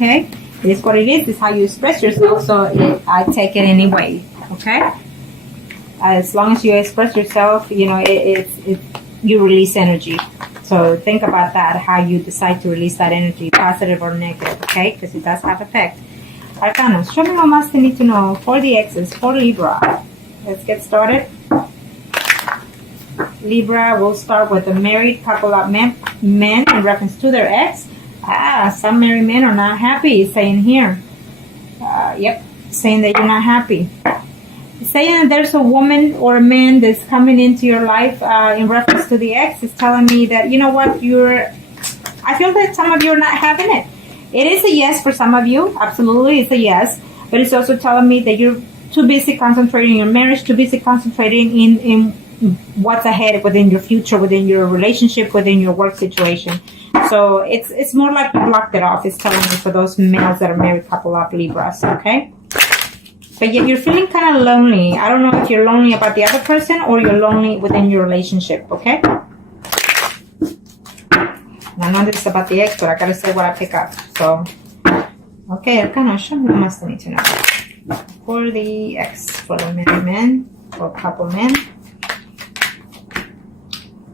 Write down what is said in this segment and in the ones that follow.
Okay? It is what it is. It's how you express yourself. So I take it anyway. Okay? As long as you express yourself, you know, you release energy. So think about that, how you decide to release that energy, positive or negative, okay? Because it does have effect. Arcanos, show me what must they need to know for the exes, for Libra. Let's get started. Libra, we'll start with a married couple of men in reference to their ex. Some married men are not happy, saying here. Yep, saying that you're not happy. Saying that there's a woman or a man that's coming into your life in reference to the ex is telling me that, you know what, I feel that some of you are not having it. It is a yes for some of you. Absolutely, it's a yes. But it's also telling me that you're too busy concentrating on your marriage, too busy concentrating in what's ahead within your future, within your relationship, within your work situation. So it's more like you blocked it off. It's telling me for those males that are married, couple of Libras, okay? But yet you're feeling kind of lonely. I don't know if you're lonely about the other person or you're lonely within your relationship, okay? I know this is about the ex, but I gotta say what I pick up. So, okay, Arcana, show me what must I need to know. For the ex, for the married men, for couple men.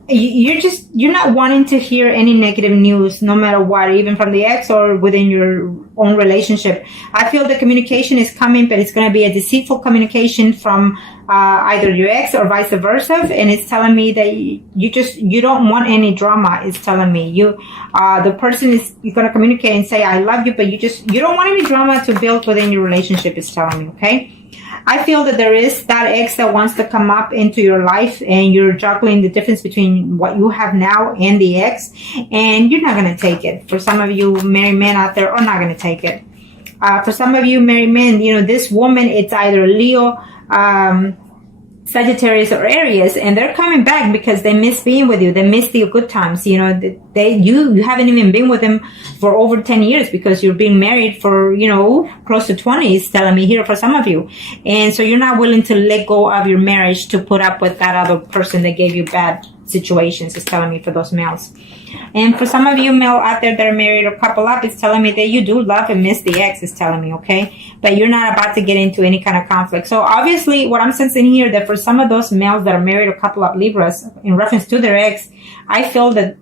You're not wanting to hear any negative news, no matter what, even from the ex or within your own relationship. I feel the communication is coming, but it's going to be a deceitful communication from either your ex or vice versa. And it's telling me that you don't want any drama. It's telling me the person is going to communicate and say, I love you, but you don't want any drama to build within your relationship. It's telling me, okay? I feel that there is that ex that wants to come up into your life and you're juggling the difference between what you have now and the ex, and you're not going to take it. For some of you married men out there are not going to take it. For some of you married men, you know, this woman, it's either Leo, Sagittarius or Aries, and they're coming back because they miss being with you. They miss the good times. You know, you haven't even been with them for over 10 years because you're being married for, you know, close to 20, is telling me here for some of you. And so you're not willing to let go of your marriage to put up with that other person that gave you bad situations, is telling me for those males. And for some of you male out there that are married or couple up, it's telling me that you do love and miss the ex, is telling me, okay? But you're not about to get into any kind of conflict. So obviously what I'm sensing here, that for some of those males that are married or couple up Libras in reference to their ex, I feel that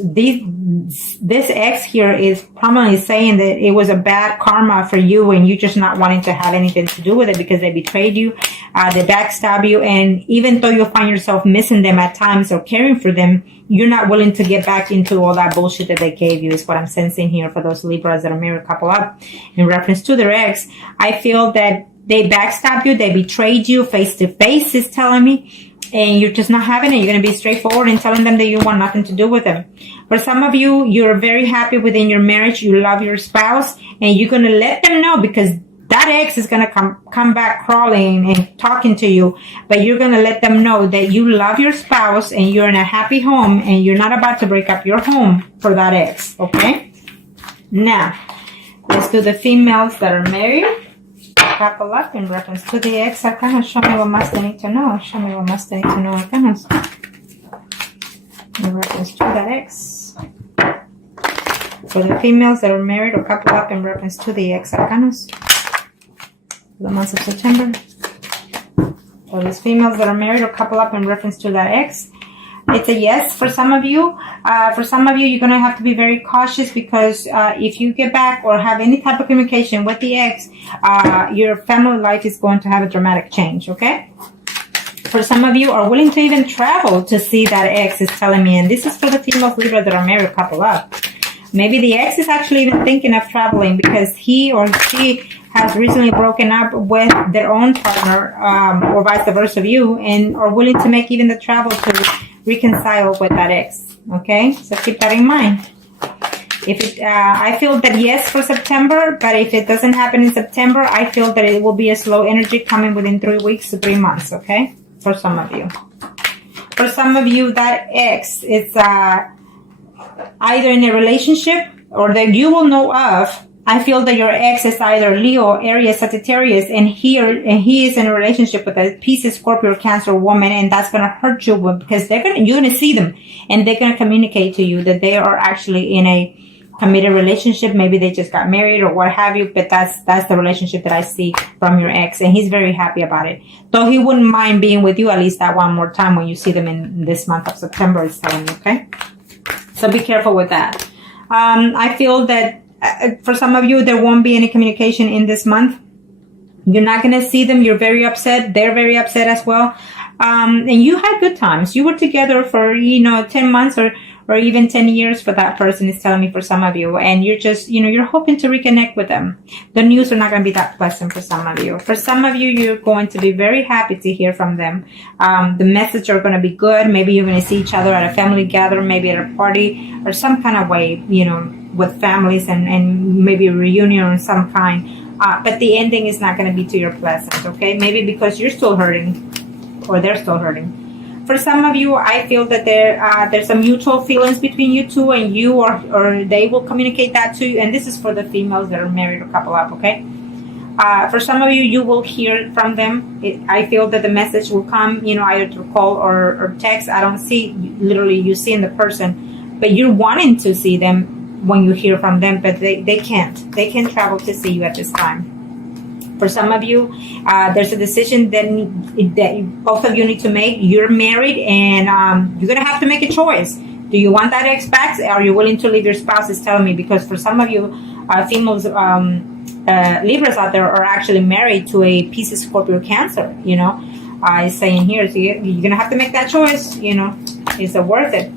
this ex here is probably saying that it was a bad karma for you and you just not wanting to have anything to do with it because they betrayed you, they backstab you, and even though you find yourself missing them at times or caring for them, you're not willing to get back into all that bullshit that they gave you, is what I'm sensing here for those Libras that are married couple up in reference to their ex. I feel that they backstabbed you, they betrayed you face to face, is telling me. And you're just not having it. You're going to be straightforward and telling them that you want nothing to do with them. For some of you, you're very happy within your marriage. You love your spouse and you're going to let them know, because that ex is going to come back crawling and talking to you. But you're going to let them know that you love your spouse and you're in a happy home and you're not about to break up your home for that ex. Okay? Now, let's do the females that are married. Couple up in reference to the ex. Arcana, show me what must I need to know. Show me what must I need to know, Arcana, in reference to that ex. For the females that are married or couple up in reference to the ex, Arcanas, for the month of September. For these females that are married or couple up in reference to that ex, it's a yes for some of you. For some of you, you're going to have to be very cautious, because if you get back or have any type of communication with the ex, your family life is going to have a dramatic change, okay? For some of you are willing to even travel to see that ex, is telling me. And this is for the females Libra that are married couple up. Maybe the ex is actually even thinking of traveling because he or she has recently broken up with their own partner, or vice versa of you, and are willing to make even the travel to reconcile with that ex. Okay, so keep that in mind. If I feel that yes for September, but if it doesn't happen in September, I feel that it will be a slow energy coming within 3 weeks to 3 months. Okay, for some of you. For some of you, that ex is either in a relationship or that you will know of. I feel that your ex is either Leo, Aries, Sagittarius, and he is in a relationship with a Pisces, Scorpio, Cancer woman, and that's going to hurt you because you're going to see them, and they're going to communicate to you that they are actually in a committed relationship. Maybe they just got married or what have you, but that's the relationship that I see from your ex, and he's very happy about it. Though he wouldn't mind being with you at least that one more time when you see them in this month of September, it's telling me, okay? So be careful with that. I feel that for some of you, there won't be any communication in this month. You're not going to see them. You're very upset. They're very upset as well. And you had good times. You were together for, 10 months or even 10 years for that person, is telling me for some of you. And you're just, you're hoping to reconnect with them. The news are not going to be that pleasant for some of you. For some of you, you're going to be very happy to hear from them. The message are going to be good. Maybe you're going to see each other at a family gathering, maybe at a party or some kind of way, with families and maybe a reunion of some kind. But the ending is not going to be to your pleasant, okay? Maybe because you're still hurting or they're still hurting. For some of you, I feel that there's some mutual feelings between you two, and you or they will communicate that to you. And this is for the females that are married or couple up, okay? For some of you, you will hear from them. I feel that the message will come, either through call or text. I don't see, literally, you see in the person, but you're wanting to see them when you hear from them, but they can't. They can't travel to see you at this time. For some of you, there's a decision that both of you need to make. You're married, and you're going to have to make a choice. Do you want that ex back? Are you willing to leave your spouse? Is telling me, because for some of you, females, Libras out there are actually married to a Pisces, Scorpio, Cancer. It's saying here, so you're going to have to make that choice. Is it worth it?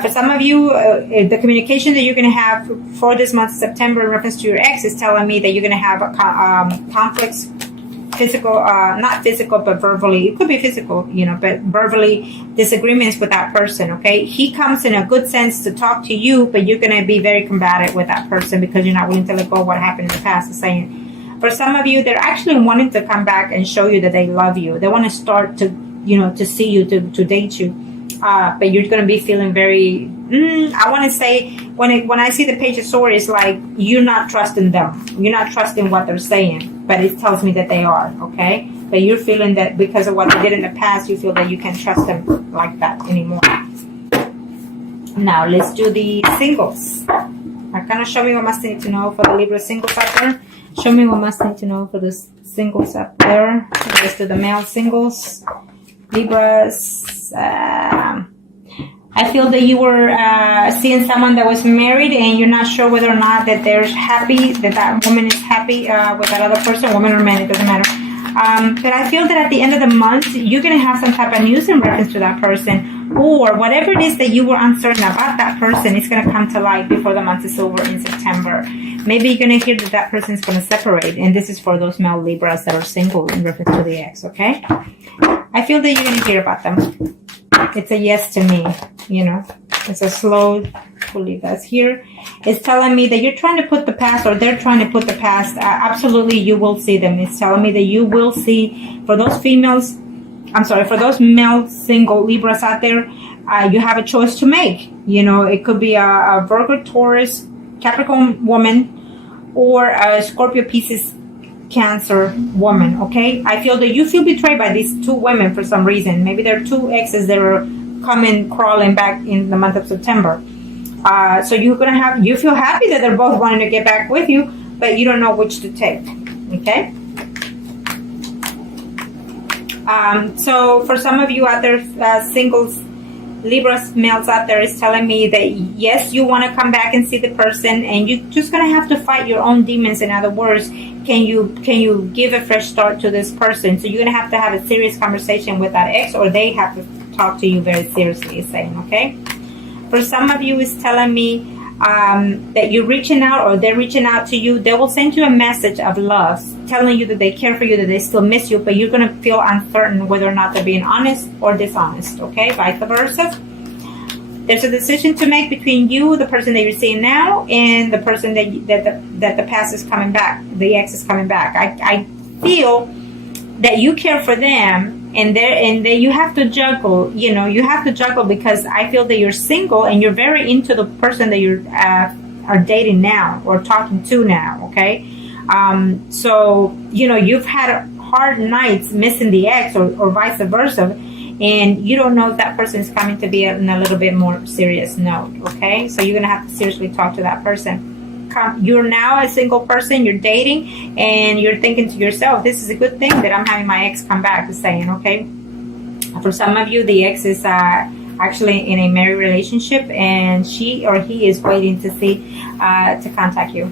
For some of you, the communication that you're going to have for this month of September in reference to your ex is telling me that you're going to have conflicts, physical, not physical, but verbally. It could be physical, but verbally disagreements with that person, okay? He comes in a good sense to talk to you, but you're going to be very combative with that person because you're not willing to let go of what happened in the past. It's saying, for some of you, they're actually wanting to come back and show you that they love you. They want to start to, to see you, to date you. But you're going to be feeling very, I want to say, when I see the Page of Swords, it's like you're not trusting them. You're not trusting what they're saying, but it tells me that they are, okay? But you're feeling that because of what they did in the past, you feel that you can't trust them like that anymore. Now, let's do the singles. Kind of show me what must need to know for the Libra singles out there. Show me what must need to know for the singles out there. Let's do the male singles. Libras. I feel that you were seeing someone that was married, and you're not sure whether or not that they're happy, that woman is happy with that other person, woman or man, it doesn't matter. But I feel that at the end of the month, you're going to have some type of news in reference to that person, or whatever it is that you were uncertain about that person, it's going to come to light before the month is over in September. Maybe you're going to hear that person is going to separate, and this is for those male Libras that are single in reference to the ex, okay? I feel that you're going to hear about them. It's a yes to me, It's a slow, we'll leave that here. It's telling me that you're trying to put the past, or they're trying to put the past. Absolutely, you will see them. It's telling me that you will see, for those for those male single Libras out there, you have a choice to make. It could be a Virgo, Taurus, Capricorn woman, or a Scorpio, Pisces, Cancer woman, okay? I feel that you feel betrayed by these two women for some reason. Maybe there are two exes that are coming crawling back in the month of September. So you feel happy that they're both wanting to get back with you, but you don't know which to take, okay? So for some of you out there, singles, Libra males out there, is telling me that yes, you want to come back and see the person, and you're just going to have to fight your own demons. In other words, can you give a fresh start to this person? So you're going to have a serious conversation with that ex, or they have to talk to you very seriously, is saying, okay? For some of you, it's telling me that you're reaching out, or they're reaching out to you. They will send you a message of love, telling you that they care for you, that they still miss you, but you're going to feel uncertain whether or not they're being honest or dishonest, okay? Vice versa. There's a decision to make between you, the person that you're seeing now, and the person that the past is coming back, the ex is coming back. I feel that you care for them, and that you have to juggle. You have to juggle, because I feel that you're single and you're very into the person that you are dating now or talking to now. Okay, so you've had hard nights missing the ex, or vice versa. and you don't know if that person is coming to be in a little bit more serious note, okay? So you're going to have to seriously talk to that person. You're now a single person, you're dating, and you're thinking to yourself, this is a good thing that I'm having my ex come back, is saying, okay? For some of you, the ex is actually in a married relationship, and she or he is waiting to see, to contact you.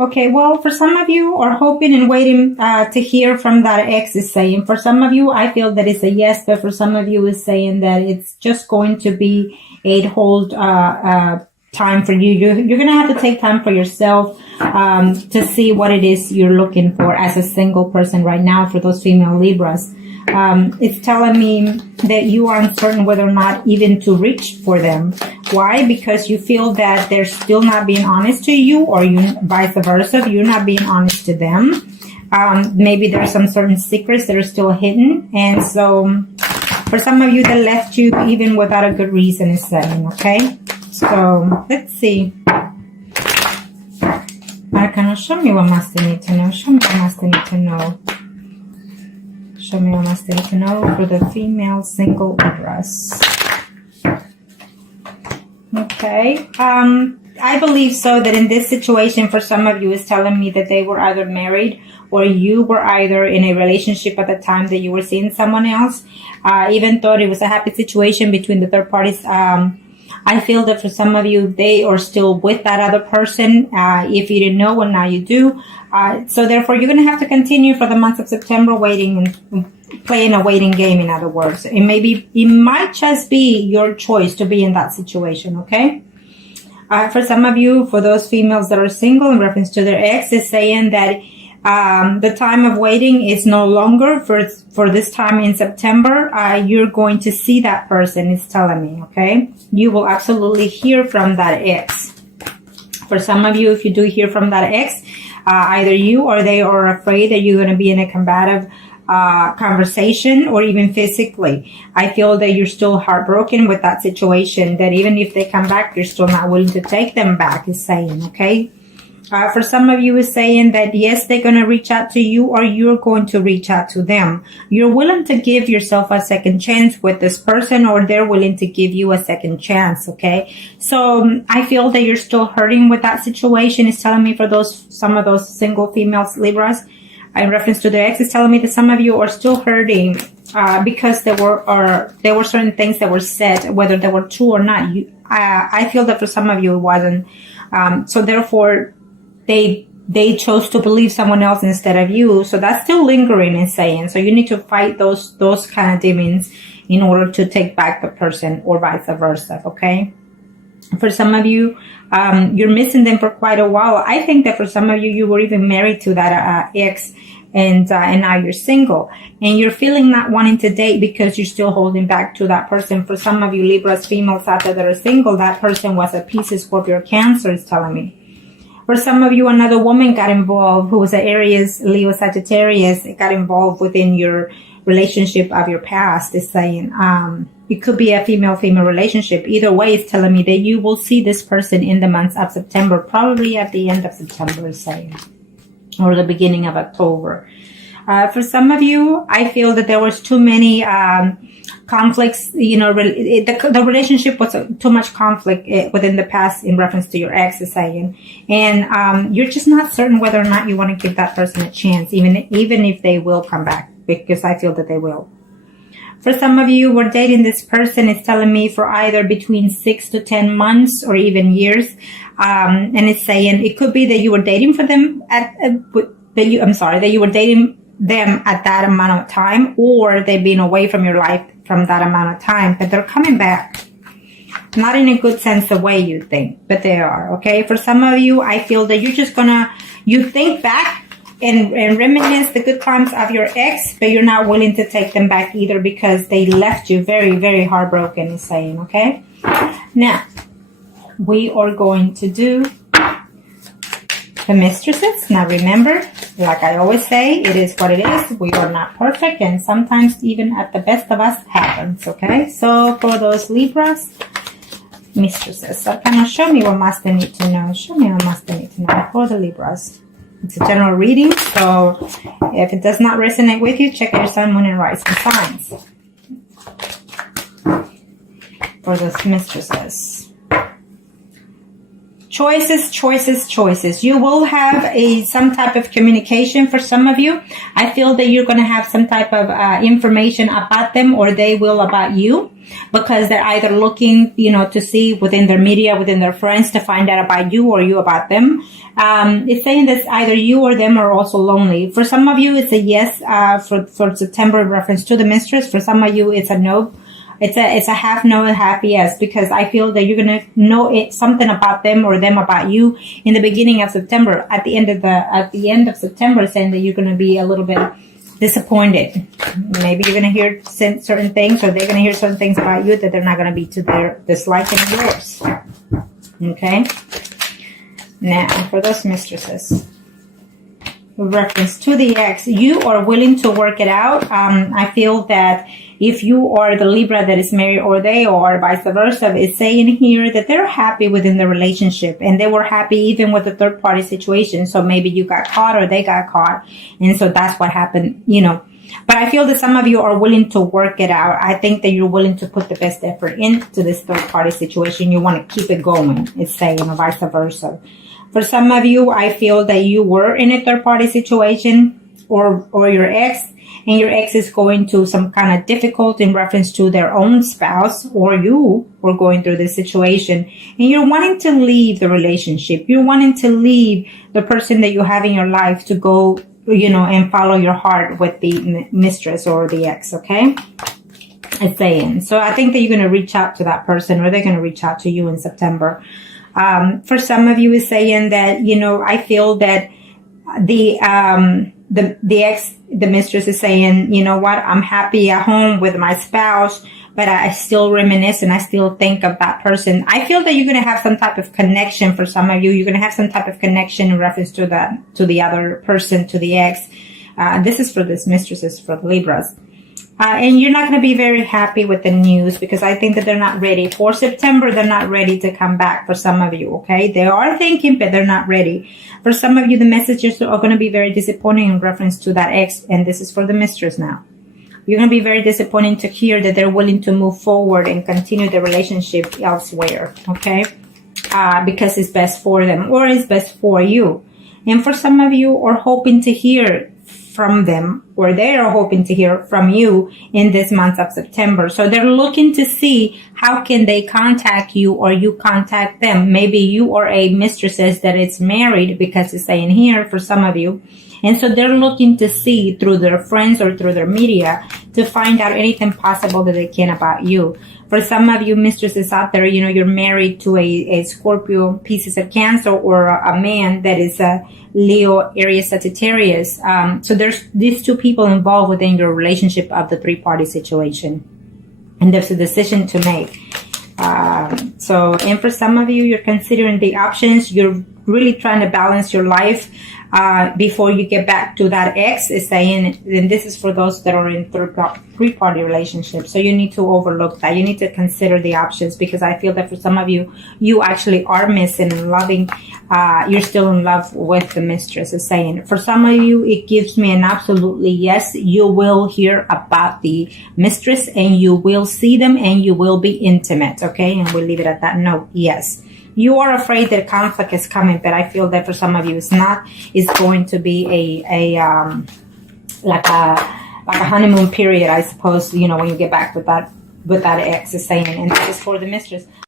Okay, well, for some of you are hoping and waiting to hear from that ex, is saying. For some of you, I feel that it's a yes, but for some of you, is saying that it's just going to be a hold time for you. You're going to have to take time for yourself to see what it is you're looking for as a single person right now. For those female Libras, it's telling me that you are uncertain whether or not even to reach for them. Why? Because you feel that they're still not being honest to you, or you vice versa, you're not being honest to them. Maybe there's some certain secrets that are still hidden, and so for some of you, that left you even without a good reason, is saying, okay? So let's see. Arcana, show me what must they need to know. Show me what must they need to know. Show me what must they need to know for the female single Libras. Okay. I believe so that in this situation, for some of you, is telling me that they were either married, or you were either in a relationship at the time that you were seeing someone else. Even though it was a happy situation between the third parties, I feel that for some of you, they are still with that other person. If you didn't know, well, now you do. So therefore, you're going to have to continue for the month of September waiting and playing a waiting game, in other words. It might just be your choice to be in that situation, okay? For some of you, for those females that are single, in reference to their ex, is saying that the time of waiting is no longer for this time in September. You're going to see that person, is telling me, okay? You will absolutely hear from that ex. For some of you, if you do hear from that ex, either you or they are afraid that you're going to be in a combative conversation, or even physically. I feel that you're still heartbroken with that situation, that even if they come back, you're still not willing to take them back, is saying, okay? For some of you, is saying that yes, they're going to reach out to you, or you're going to reach out to them. You're willing to give yourself a second chance with this person, or they're willing to give you a second chance, okay? So I feel that you're still hurting with that situation. It's telling me for some of those single females Libras, in reference to the ex, is telling me that some of you are still hurting because there were certain things that were said, whether they were true or not. I feel that for some of you it wasn't. So therefore, they chose to believe someone else instead of you. So that's still lingering, and saying. So you need to fight those kind of demons in order to take back the person, or vice versa, okay? For some of you, you're missing them for quite a while. I think that for some of you, you were even married to that ex, and now you're single, and you're feeling not wanting to date because you're still holding back to that person. For some of you Libras females out there that are single, that person was a Pisces, Scorpio, or Cancer, is telling me. For some of you, another woman got involved who was an Aries, Leo, Sagittarius. It got involved within your relationship of your past, is saying. It could be a female-female relationship. Either way, it's telling me that you will see this person in the month of September, probably at the end of September, is saying, or the beginning of October. For some of you, I feel that there was too many conflicts. You know, the relationship was too much conflict within the past in reference to your ex, is saying, and you're just not certain whether or not you want to give that person a chance, even if they will come back, because I feel that they will. For some of you who are dating this person, it's telling me for either between 6 to 10 months or even years. And it's saying it could be that you were dating for them that you were dating them at that amount of time, or they've been away from your life from that amount of time, but they're coming back. Not in a good sense the way you think, but they are, okay? For some of you, I feel that you think back and reminisce the good times of your ex, but you're not willing to take them back either because they left you very, very heartbroken, is saying, okay? Now, we are going to do the mistresses. Now remember, like I always say, it is what it is. We are not perfect, and sometimes even at the best of us happens, okay? So for those Libras, mistresses, so kind of show me what must they need to know. Show me what must they need to know for the Libras. It's a general reading, so if it does not resonate with you, check your sun, moon, and rising signs for those mistresses. Choices, choices, choices. You will have some type of communication for some of you. I feel that you're going to have some type of information about them, or they will about you, because they're either looking, to see within their media, within their friends, to find out about you, or you about them. It's saying that either you or them are also lonely. For some of you, it's a yes for September in reference to the mistress. For some of you, it's a no. It's a half no and half yes, because I feel that you're going to know something about them or them about you in the beginning of September. At the end of September, saying that you're going to be a little bit disappointed. Maybe you're going to hear certain things, or they're going to hear certain things about you that they're not going to be to their disliking of yours. Okay? Now, for those mistresses, with reference to the ex, you are willing to work it out. I feel that if you are the Libra that is married, or they are, vice versa, it's saying here that they're happy within the relationship, and they were happy even with the third party situation. So maybe you got caught or they got caught, and so that's what happened, But I feel that some of you are willing to work it out. I think that you're willing to put the best effort into this third party situation. You want to keep it going, it's saying, or vice versa. For some of you, I feel that you were in a third party situation, or your ex, and your ex is going through some kind of difficult in reference to their own spouse, or you were going through this situation, and you're wanting to leave the relationship. You're wanting to leave the person that you have in your life to go, and follow your heart with the mistress or the ex, okay? It's saying. So I think that you're going to reach out to that person, or they're going to reach out to you in September. For some of you, is saying that, I feel that the ex, the mistress is saying, you know what, I'm happy at home with my spouse, but I still reminisce and I still think of that person. I feel that you're going to have some type of connection. For some of you, you're going to have some type of connection in reference to the other person, to the ex. This is for this mistresses, for the Libras. And you're not going to be very happy with the news, because I think that they're not ready. For September, they're not ready to come back for some of you, okay? They are thinking, but they're not ready. For some of you, the messages are going to be very disappointing in reference to that ex, and this is for the mistress now. You're going to be very disappointing to hear that they're willing to move forward and continue the relationship elsewhere, okay? Because it's best for them, or it's best for you. And for some of you are hoping to hear from them, or they are hoping to hear from you in this month of September. So they're looking to see how can they contact you, or you contact them. Maybe you are a mistress that is married, because it's saying here for some of you. And so they're looking to see through their friends or through their media to find out anything possible that they can about you. For some of you mistresses out there, you're married to a Scorpio, Pisces, or Cancer, or a man that is a Leo, Aries, Sagittarius. So there's these two people involved within your relationship of the three-party situation. And there's a decision to make. And for some of you, you're considering the options. You're really trying to balance your life before you get back to that ex, is saying, and this is for those that are in three-party relationships. So you need to overlook that. You need to consider the options, because I feel that for some of you, you actually are missing and loving. You're still in love with the mistress, is saying. For some of you, it gives me an absolutely yes. You will hear about the mistress, and you will see them, and you will be intimate, okay? And we'll leave it at that note, yes. You are afraid that conflict is coming, but I feel that for some of you it's not. It's going to be like a honeymoon period, I suppose, when you get back with that ex, is saying. And this is for the mistress.